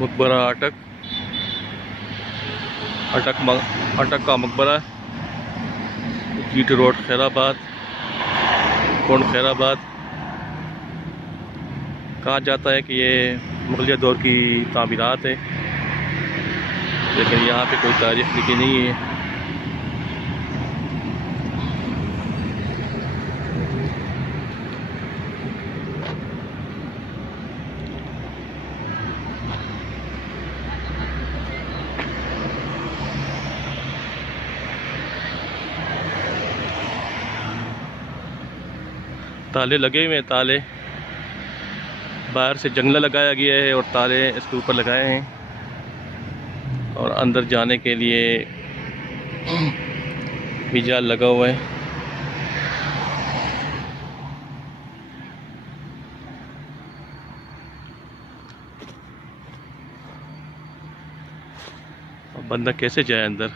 मकबरा अटक अटक का मकबरा, जीट रोड खैराबाद, कोंड खैराबाद। कहा जाता है कि ये मुगलिया दौर की तामीरात है, लेकिन यहाँ पे कोई तारीख लिखी नहीं है। ताले लगे हुए हैं, ताले बाहर से जंगला लगाया गया है और ताले इसके ऊपर लगाए हैं, और अंदर जाने के लिए भी जाल लगा हुआ है। अब बंदा कैसे जाए अंदर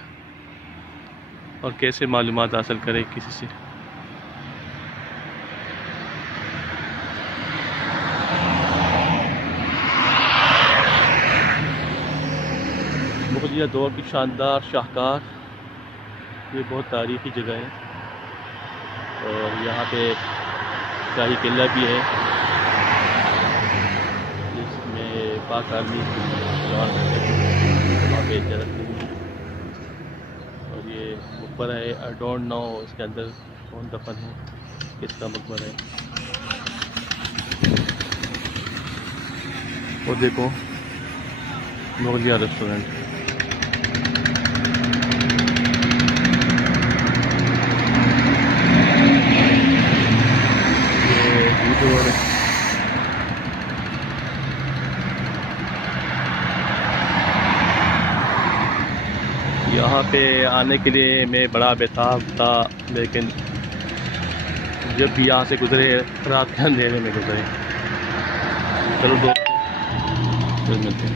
और कैसे मालूमात हासिल करे किसी से। मुगलिया दौर की शानदार शाहकार, ये बहुत तारीखी जगह है, और यहाँ पे शाही किला भी है जिसमें पाक आर्मी जवान रहते हैं, वहाँ पे इज्जत रखते हैं। और ये मकबरा है, आई डोंट नो इसके अंदर कौन दफन है, किसका मकबरा है। और देखो मुगलिया रेस्टोरेंट। यहाँ पे आने के लिए मैं बड़ा बेताब था, लेकिन जब भी यहाँ से गुजरे रात के अंधेरे में गुजरे। चलो दोस्तों, फिर मिलते हैं।